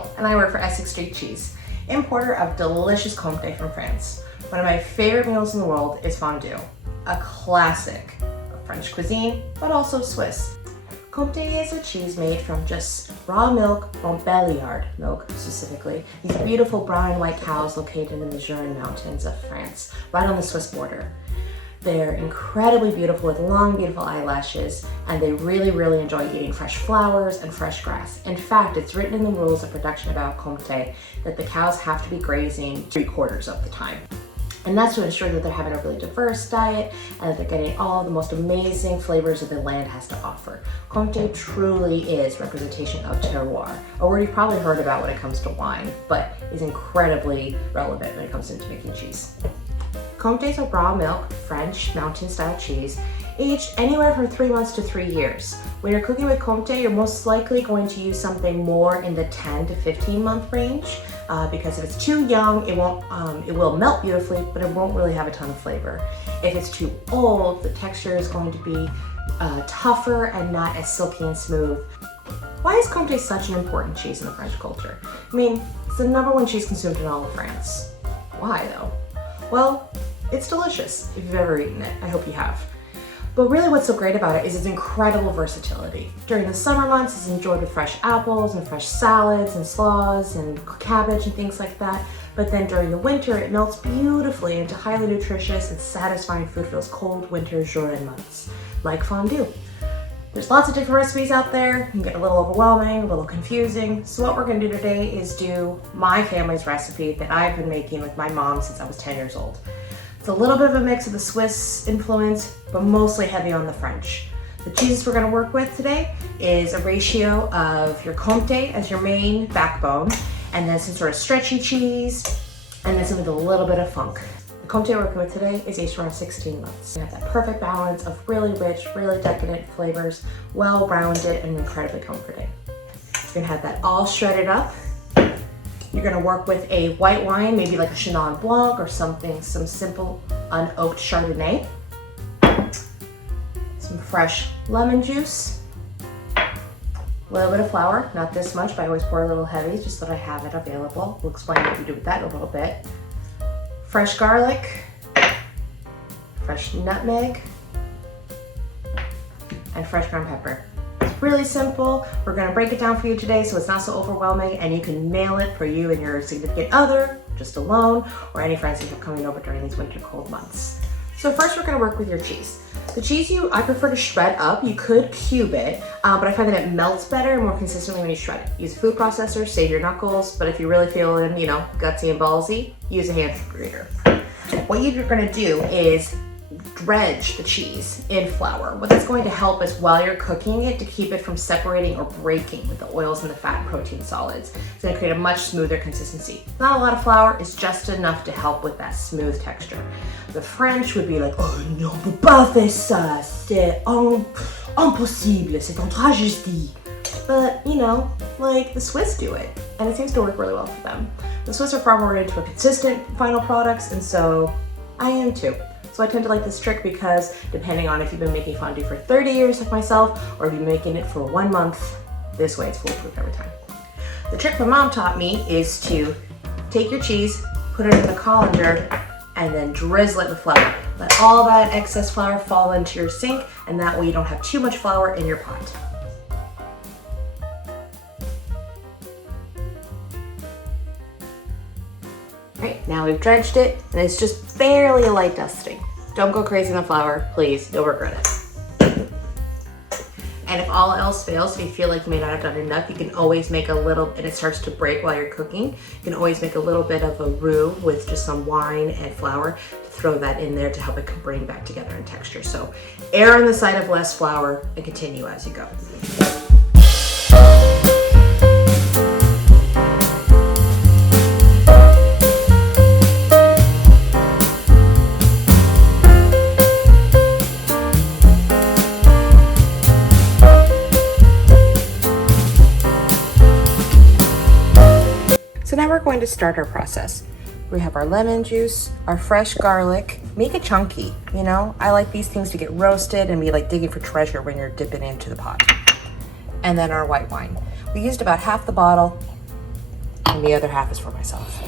Juhl, and I work for Essex Cheese, importer of delicious Comte from France. One of my favorite meals in the world is fondue, a classic of French cuisine, but also Swiss. Comte is a cheese made from just raw milk, Montbéliard milk specifically. These beautiful brown and white cows located in the Juhl mountains of France, right on the Swiss border. They're incredibly beautiful with long, beautiful eyelashes, and they really, really enjoy eating fresh flowers and fresh grass. In fact, it's written in the rules of production about Comte that the cows have to be grazing 3/4 of the time. And that's to ensure that they're having a really diverse diet and that they're getting all the most amazing flavors that the land has to offer. Comte truly is representation of terroir, a word you've probably heard about when it comes to wine, but is incredibly relevant when it comes into making cheese. Comte is a raw milk, French mountain-style cheese, aged anywhere from 3 months to 3 years. When you're cooking with Comte, you're most likely going to use something more in the 10 to 15 month range because if it's too young, it will melt beautifully, but it won't really have a ton of flavor. If it's too old, the texture is going to be tougher and not as silky and smooth. Why is Comte such an important cheese in the French culture? I mean, it's the #1 cheese consumed in all of France. Why though? Well, it's delicious if you've ever eaten it. I hope you have. But really what's so great about it is its incredible versatility. During the summer months, it's enjoyed with fresh apples and fresh salads and slaws and cabbage and things like that. But then during the winter, it melts beautifully into highly nutritious and satisfying food for those cold winter Juhl months, like fondue. There's lots of different recipes out there. It can get a little overwhelming, a little confusing. So what we're gonna do today is do my family's recipe that I've been making with my mom since I was 10 years old. It's a little bit of a mix of the Swiss influence, but mostly heavy on the French. The cheeses we're gonna work with today is a ratio of your Comte as your main backbone, and then some sort of stretchy cheese, and then something with a little bit of funk. The Comte we're working with today is aged around 16 months. You have that perfect balance of really rich, really decadent flavors, well-rounded and incredibly comforting. You're gonna have that all shredded up. You're gonna work with a white wine, maybe like a Chenin Blanc or something, some simple unoaked Chardonnay. Some fresh lemon juice. A little bit of flour, not this much, but I always pour a little heavy just so that I have it available. We'll explain what we do with that in a little bit. Fresh garlic, fresh nutmeg, and fresh ground pepper. Really simple. We're gonna break it down for you today so it's not so overwhelming and you can nail it for you and your significant other, just alone, or any friends you have coming over during these winter cold months. So first we're gonna work with your cheese. The cheese I prefer to shred up. You could cube it, but I find that it melts better and more consistently when you shred it. Use a food processor, save your knuckles, but if you're really feeling, gutsy and ballsy, use a hand grater. What you're gonna do is dredge the cheese in flour. What that's going to help is while you're cooking it to keep it from separating or breaking with the oils and the fat and protein solids. It's going to create a much smoother consistency. Not a lot of flour, it's just enough to help with that smooth texture. The French would be like, oh non, on peut pas faire ça, c'est impossible, c'est une tragédie. But like the Swiss do it, and it seems to work really well for them. The Swiss are far more into a consistent final products, and so I am too. So I tend to like this trick because depending on if you've been making fondue for 30 years like myself, or if you're making it for 1 month, this way it's foolproof every time. The trick my mom taught me is to take your cheese, put it in the colander, and then drizzle it with flour. Let all that excess flour fall into your sink, and that way you don't have too much flour in your pot. Right, now we've dredged it, and it's just barely a light dusting. Don't go crazy on the flour, please, you'll regret it. And if all else fails, if you feel like you may not have done enough, you can always make a little, and it starts to break while you're cooking, you can always make a little bit of a roux with just some wine and flour to throw that in there to help it bring back together in texture. So err on the side of less flour and continue as you go. So now we're going to start our process. We have our lemon juice, our fresh garlic. Make it chunky, I like these things to get roasted and be like digging for treasure when you're dipping into the pot. And then our white wine. We used about half the bottle, and the other half is for myself.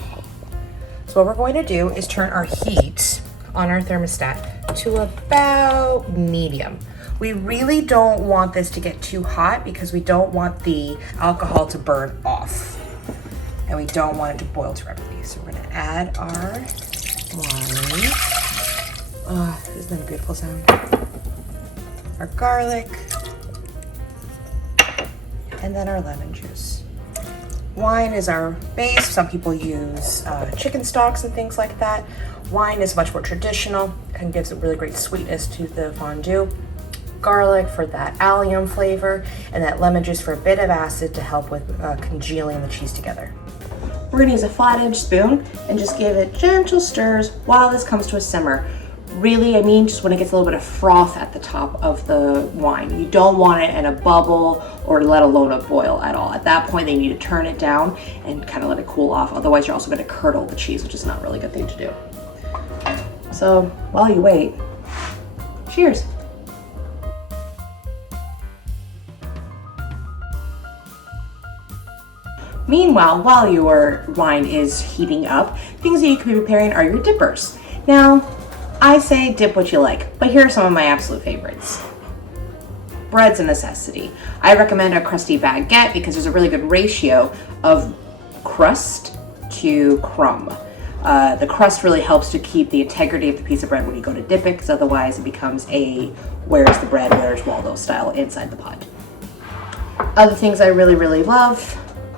So what we're going to do is turn our heat on our thermostat to about medium. We really don't want this to get too hot because we don't want the alcohol to burn off. And we don't want it to boil too rapidly. So we're gonna add our wine. Oh, isn't that a beautiful sound? Our garlic. And then our lemon juice. Wine is our base. Some people use chicken stocks and things like that. Wine is much more traditional and gives a really great sweetness to the fondue. Garlic for that allium flavor, and that lemon juice for a bit of acid to help with congealing the cheese together. We're gonna use a flat-edged spoon and just give it gentle stirs while this comes to a simmer. Really, I mean, just when it gets a little bit of froth at the top of the wine. You don't want it in a bubble or let alone a boil at all. At that point, they need to turn it down and kind of let it cool off. Otherwise, you're also gonna curdle the cheese, which is not really a good thing to do. So while you wait, cheers. Meanwhile, while your wine is heating up, things that you could be preparing are your dippers. Now, I say dip what you like, but here are some of my absolute favorites. Bread's a necessity. I recommend a crusty baguette because there's a really good ratio of crust to crumb. The crust really helps to keep the integrity of the piece of bread when you go to dip it, because otherwise it becomes a where's the bread, where's Waldo style inside the pot. Other things I really, really love,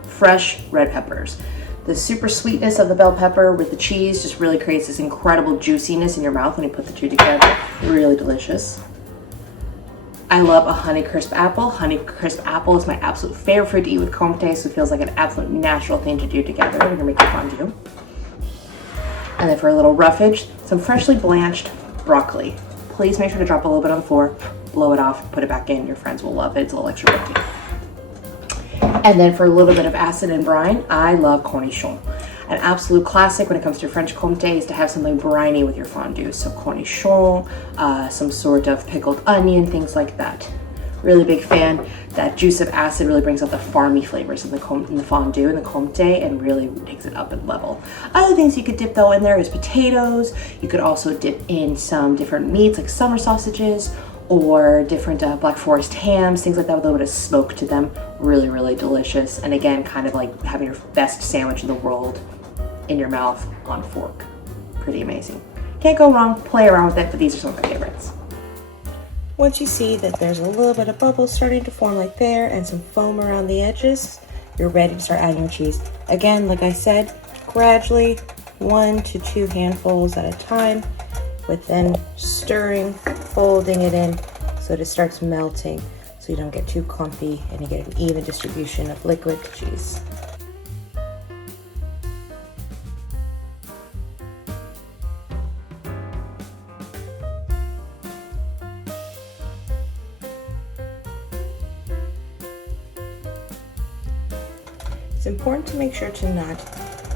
fresh red peppers. The super sweetness of the bell pepper with the cheese just really creates this incredible juiciness in your mouth when you put the two together. Really delicious. I love a Honeycrisp apple. Honeycrisp apple is my absolute favorite food to eat with Comte, so it feels like an absolute natural thing to do together when you're making fondue. And then for a little roughage, some freshly blanched broccoli. Please make sure to drop a little bit on the floor, blow it off, put it back in. Your friends will love it. It's a little extra protein. And then for a little bit of acid and brine, I love cornichon. An absolute classic when it comes to French Comte is to have something briny with your fondue. So cornichon, some sort of pickled onion, things like that. Really big fan. That juice of acid really brings out the farmy flavors in the fondue and the Comte and really takes it up a level. Other things you could dip though in there is potatoes. You could also dip in some different meats like summer sausages or different Black Forest hams, things like that with a little bit of smoke to them. Really, really delicious. And again, kind of like having your best sandwich in the world in your mouth on a fork. Pretty amazing. Can't go wrong, play around with it, but these are some of my favorites. Once you see that there's a little bit of bubbles starting to form like there and some foam around the edges, you're ready to start adding your cheese. Again, like I said, gradually 1 to 2 handfuls at a time, with then stirring, folding it in so that it starts melting so you don't get too clumpy and you get an even distribution of liquid to cheese. It's important to make sure to not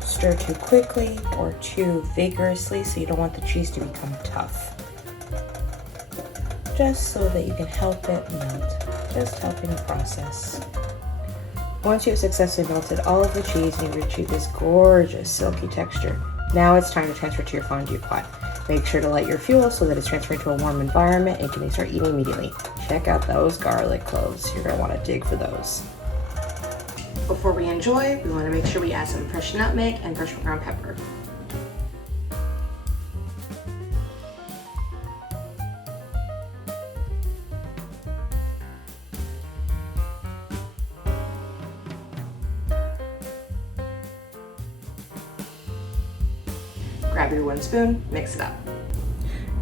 stir too quickly or too vigorously, so you don't want the cheese to become tough. Just so that you can help it melt, just helping the process. Once you've successfully melted all of the cheese and you've achieved this gorgeous silky texture, now it's time to transfer to your fondue pot. Make sure to light your fuel so that it's transferring to a warm environment and you can start eating immediately. Check out those garlic cloves. You're gonna wanna dig for those. Before we enjoy, we want to make sure we add some fresh nutmeg and fresh ground pepper. Grab your 1 spoon, mix it up.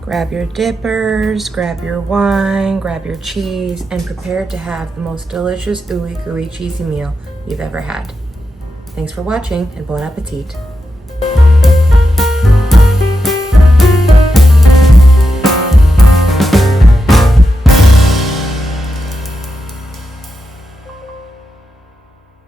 Grab your dippers, grab your wine, grab your cheese, and prepare to have the most delicious ooey gooey cheesy meal you've ever had. Thanks for watching and bon appetit.